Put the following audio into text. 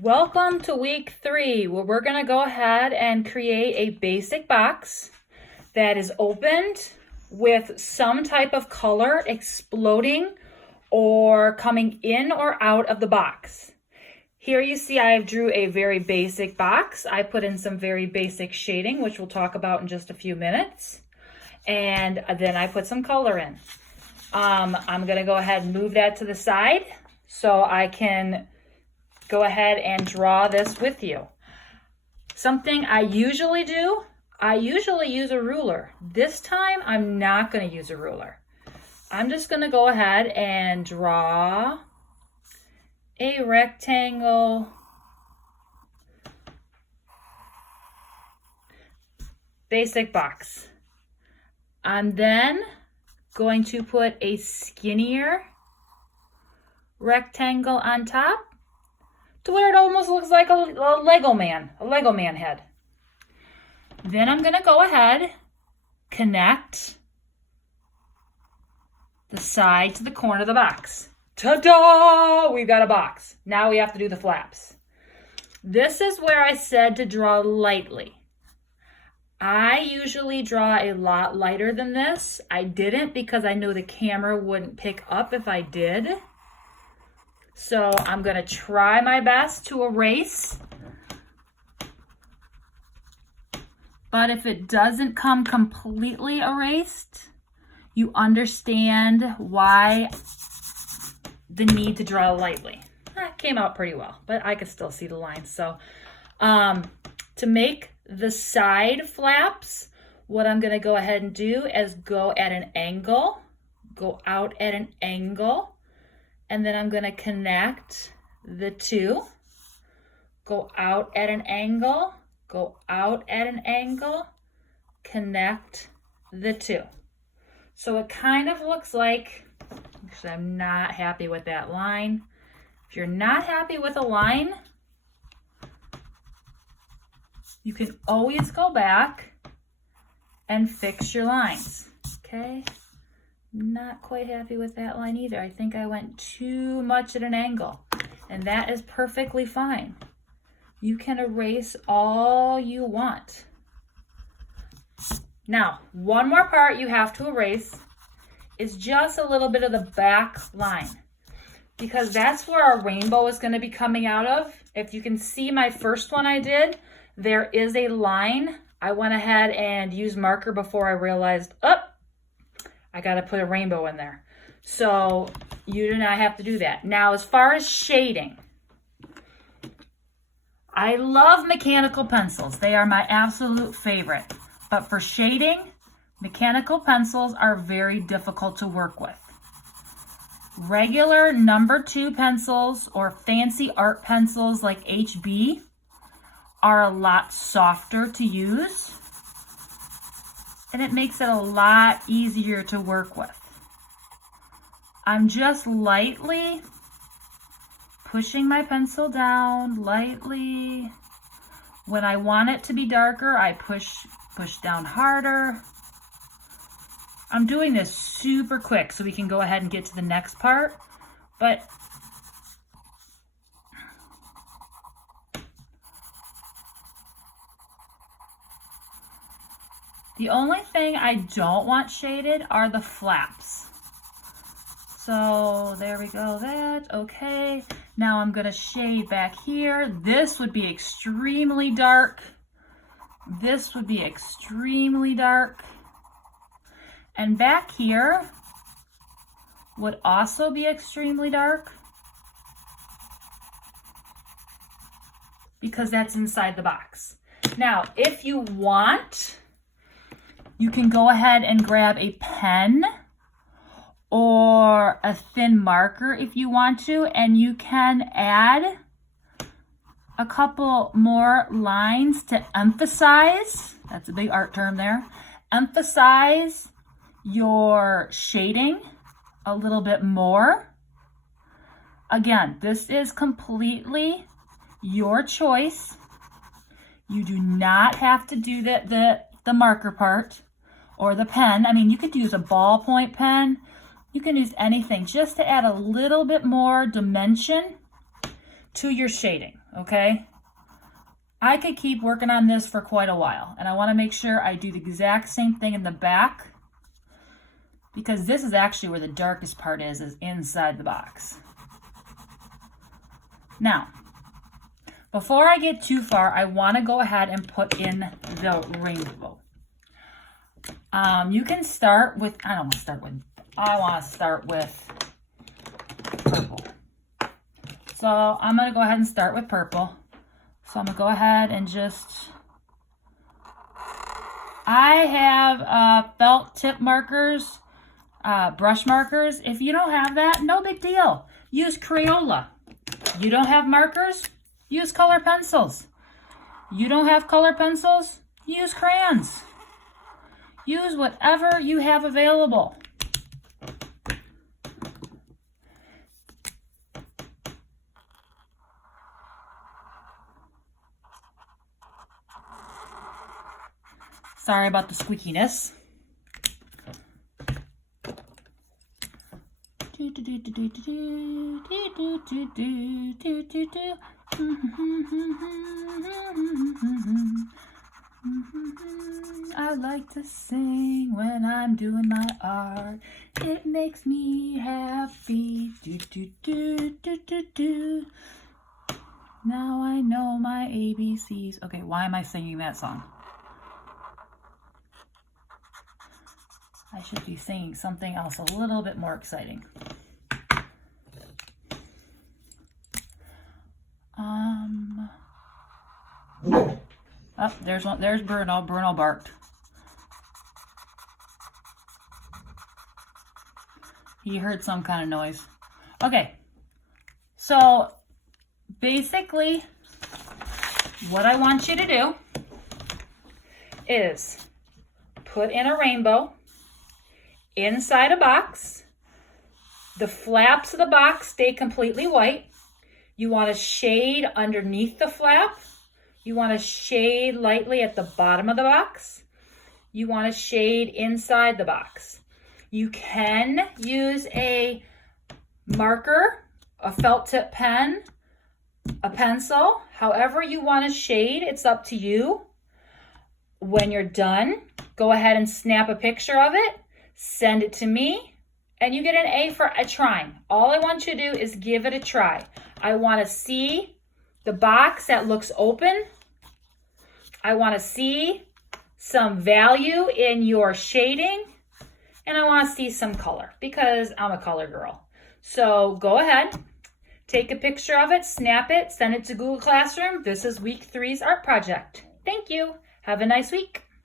Welcome to week 3, where we're going to go ahead and create a basic box that is opened with some type of color exploding or coming in or out of the box. Here you see I drew a very basic box. I put in some very basic shading, which we'll talk about in just a few minutes. And then I put some color in. I'm going to go ahead and move that to the side so I can go ahead and draw this with you. Something I usually do, I usually use a ruler. This time I'm not going to use a ruler. I'm just going to go ahead and draw a rectangle basic box. I'm then going to put a skinnier rectangle on top to where it almost looks like a Lego man head. Then I'm going to go ahead, connect the side to the corner of the box. Ta-da! We've got a box. Now we have to do the flaps. This is where I said to draw lightly. I usually draw a lot lighter than this. I didn't because I knew the camera wouldn't pick up if I did. So I'm going to try my best to erase. But if it doesn't come completely erased, you understand why the need to draw lightly. That came out pretty well, but I could still see the lines. So to make the side flaps, what I'm going to go ahead and do is go at an angle, go out at an angle, and then I'm going to connect the two, go out at an angle, go out at an angle, connect the two. So it kind of looks like, actually I'm not happy with that line. If you're not happy with a line, you can always go back and fix your lines, okay? Not quite happy with that line either. I think I went too much at an angle, and that is perfectly fine. You can erase all you want. Now, one more part you have to erase is just a little bit of the back line, because that's where our rainbow is going to be coming out of. If you can see my first one I did, there is a line. I went ahead and used marker before I realized, I got to put a rainbow in there. So you do not have to do that. Now, as far as shading, I love mechanical pencils. They are my absolute favorite. But for shading, mechanical pencils are very difficult to work with. Regular number 2 pencils or fancy art pencils like HB are a lot softer to use, and it makes it a lot easier to work with. I'm just lightly pushing my pencil down, lightly. When I want it to be darker, I push down harder. I'm doing this super quick so we can go ahead and get to the next part, but the only thing I don't want shaded are the flaps. So there we go, that, okay. Now I'm gonna shade back here. This would be extremely dark. This would be extremely dark. And back here would also be extremely dark because that's inside the box. Now, if you want, you can go ahead and grab a pen or a thin marker if you want to, and you can add a couple more lines to emphasize, that's a big art term there, emphasize your shading a little bit more. Again, this is completely your choice. You do not have to do the marker part or the pen. I mean, you could use a ballpoint pen. You can use anything just to add a little bit more dimension to your shading, okay? I could keep working on this for quite a while, and I want to make sure I do the exact same thing in the back, because this is actually where the darkest part is inside the box. Now, before I get too far, I want to go ahead and put in the rainbow. You can start with, I want to start with purple. So I'm going to go ahead and start with purple. So I'm going to go ahead and just, I have felt tip markers, brush markers. If you don't have that, no big deal. Use Crayola. You don't have markers? Use color pencils. You don't have color pencils? Use crayons. Use whatever you have available. Sorry about the squeakiness. I like to sing when I'm doing my art. It makes me happy. Now I know my ABCs. Okay, why am I singing that song? I should be singing something else a little bit more exciting. Oh, there's one. There's Bruno. Bruno barked. He heard some kind of noise. Okay, so basically what I want you to do is put in a rainbow inside a box. The flaps of the box stay completely white. You want to shade underneath the flap. You want to shade lightly at the bottom of the box. You want to shade inside the box. You can use a marker, a felt tip pen, a pencil, however you want to shade, it's up to you. When you're done, go ahead and snap a picture of it, send it to me, and you get an A for trying. All I want you to do is give it a try. I want to see the box that looks open. I want to see some value in your shading, and I want to see some color because I'm a color girl. So go ahead, take a picture of it, snap it, send it to Google Classroom. This is week 3's art project. Thank you. Have a nice week.